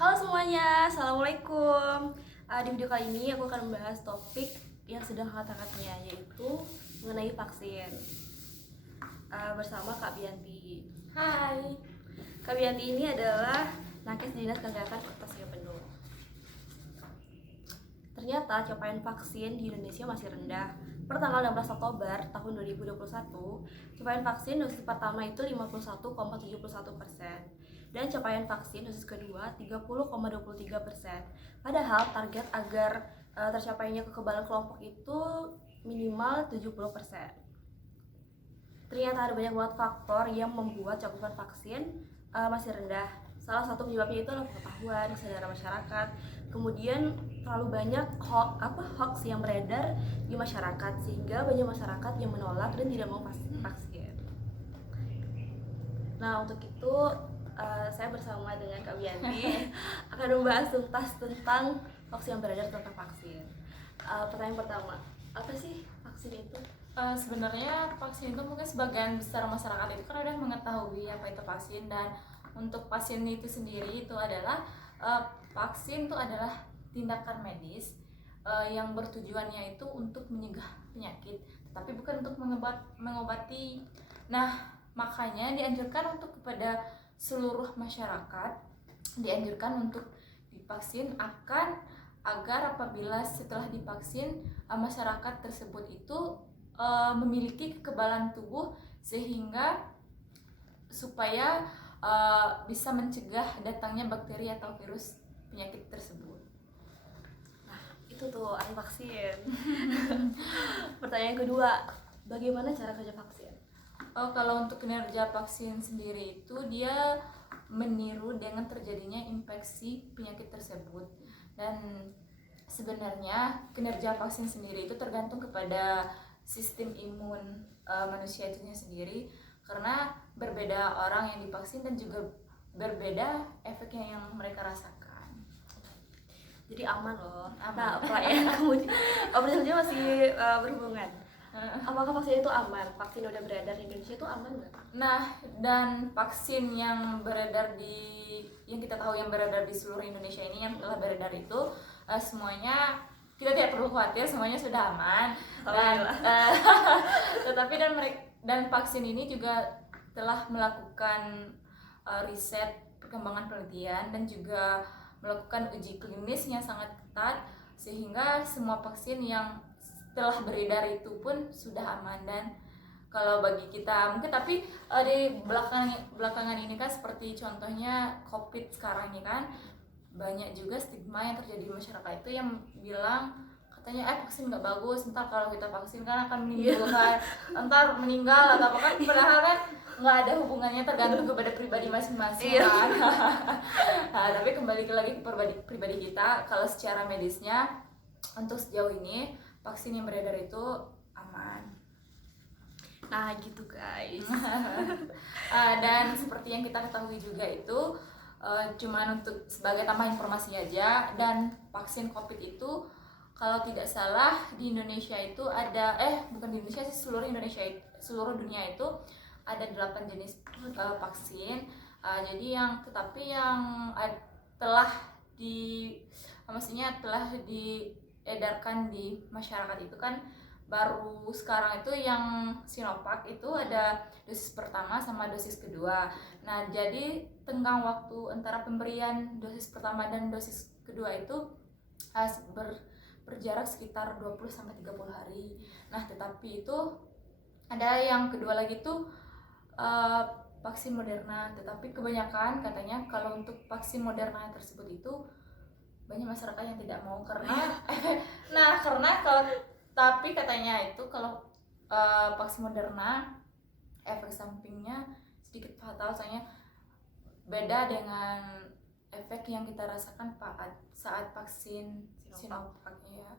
Halo semuanya, Assalamualaikum. Di video kali ini aku akan membahas topik yang sedang hangat-hangatnya, yaitu mengenai vaksin. Bersama Kak Bianti. Hai. Kak Bianti ini adalah nakes Dinas Kesehatan Kota Siapendung. Ternyata capaian vaksin di Indonesia masih rendah. Per tanggal 16 Oktober tahun 2021, capaian vaksin dosis pertama itu 51,71%. Dan capaian vaksin dosis kedua 30,23%. Padahal target agar tercapainya kekebalan kelompok itu minimal 70%. Ternyata ada banyak banget faktor yang membuat cakupan vaksin masih rendah. Salah satu penyebabnya itu adalah pengetahuan, kesadaran masyarakat. Kemudian terlalu banyak hoax yang beredar di masyarakat, sehingga banyak masyarakat yang menolak dan tidak mau vaksin. Nah, untuk itu saya bersama dengan Kak Bianti akan membahas tuntas tentang hoax yang beredar tentang vaksin. Pertanyaan pertama, apa sih vaksin itu? Sebenarnya vaksin itu mungkin sebagian besar masyarakat itu kan udah mengetahui apa itu vaksin, dan untuk vaksin itu sendiri itu adalah vaksin itu adalah tindakan medis yang bertujuannya itu untuk mencegah penyakit, tetapi bukan untuk mengobati. Nah, makanya dianjurkan untuk kepada seluruh masyarakat, dianjurkan untuk divaksin agar apabila setelah divaksin masyarakat tersebut itu memiliki kekebalan tubuh sehingga supaya bisa mencegah datangnya bakteri atau virus penyakit tersebut. Nah, itu tuh arti vaksin. Pertanyaan kedua, bagaimana cara kerja vaksin? Kalau untuk kinerja vaksin sendiri itu dia meniru dengan terjadinya infeksi penyakit tersebut, dan sebenarnya kinerja vaksin sendiri itu tergantung kepada sistem imun manusia itu sendiri, karena berbeda orang yang divaksin dan juga berbeda efeknya yang mereka rasakan. Jadi aman loh. Aman. Nah, pertanyaan kemudian selanjutnya masih berhubungan. Apakah vaksin itu aman? Vaksin udah beredar di Indonesia itu aman nggak? Nah, dan vaksin yang kita tahu yang beredar di seluruh Indonesia ini, yang telah beredar itu semuanya kita tidak perlu khawatir, semuanya sudah aman. Dan vaksin ini juga telah melakukan riset perkembangan penelitian dan juga melakukan uji klinis yang sangat ketat, sehingga semua vaksin yang telah beredar itu pun sudah aman. Dan kalau bagi kita mungkin, tapi di belakangan ini kan seperti contohnya COVID sekarang ini kan banyak juga stigma yang terjadi di masyarakat itu yang bilang katanya vaksin nggak bagus, ntar kalau kita vaksin kan akan menimbulkan ntar meninggal atau apa kan, padahal kan nggak ada hubungannya, tergantung kepada pribadi masing-masing kan. Nah, tapi kembali lagi ke pribadi kita, kalau secara medisnya untuk sejauh ini vaksin yang beredar itu aman. Nah gitu guys. Dan seperti yang kita ketahui juga itu cuman untuk sebagai tambahan informasi aja, dan vaksin COVID itu kalau tidak salah di Indonesia itu ada bukan di Indonesia sih, seluruh dunia itu ada 8 jenis vaksin. Jadi yang telah diedarkan di masyarakat itu kan baru sekarang itu yang Sinovac itu ada dosis pertama sama dosis kedua. Nah, jadi tenggang waktu antara pemberian dosis pertama dan dosis kedua itu berjarak sekitar 20-30 hari. Nah, tetapi itu ada yang kedua lagi tuh vaksin Moderna, tetapi kebanyakan katanya kalau untuk vaksin Moderna tersebut itu banyak masyarakat yang tidak mau karena tapi katanya itu kalau vaksin Moderna efek sampingnya sedikit fatal, soalnya beda dengan efek yang kita rasakan saat vaksin Sinovac ya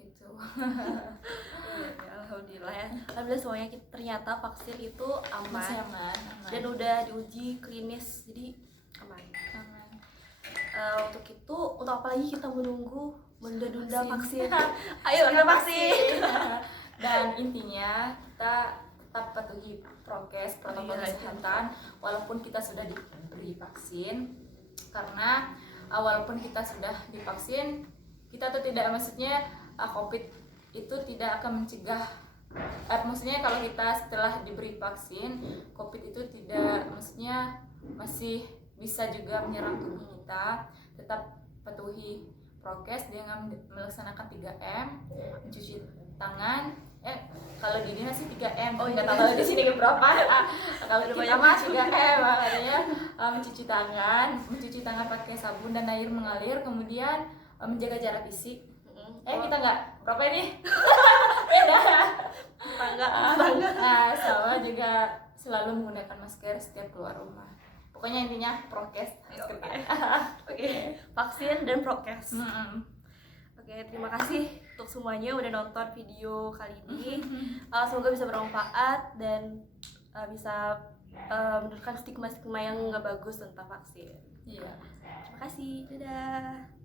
gitu. Ya, alhamdulillah ya. Alhamdulillah semuanya ternyata vaksin itu aman. Aman. Dan udah diuji klinis, jadi aman. Untuk itu, untuk apa lagi kita menunda vaksin? Ayo kita vaksin. Dan intinya kita tetap patuhi protokol kesehatan, walaupun kita sudah diberi vaksin. Karena walaupun kita sudah divaksin, kita tuh tidak, maksudnya COVID itu tidak akan mencegah, maksudnya kalau kita setelah diberi vaksin, COVID itu tidak, maksudnya masih bisa juga menyerang tubuh kita. Tetap patuhi prokes dengan melaksanakan 3M, mencuci tangan. Kalau di dinas sih 3M, nggak tahu kalau di sini berapa. Kalau kita mah 3M, artinya mencuci tangan pakai sabun dan air mengalir, kemudian menjaga jarak fisik. Kita nggak berapa ini? Beda. Nah, sama juga selalu menggunakan masker setiap keluar rumah. Pokoknya intinya prokes. Oke, vaksin dan prokes. Oke, terima kasih untuk semuanya udah nonton video kali ini. Semoga bisa bermanfaat dan bisa menurunkan stigma-stigma yang nggak bagus tentang vaksin. Iya. Terima kasih, dadah.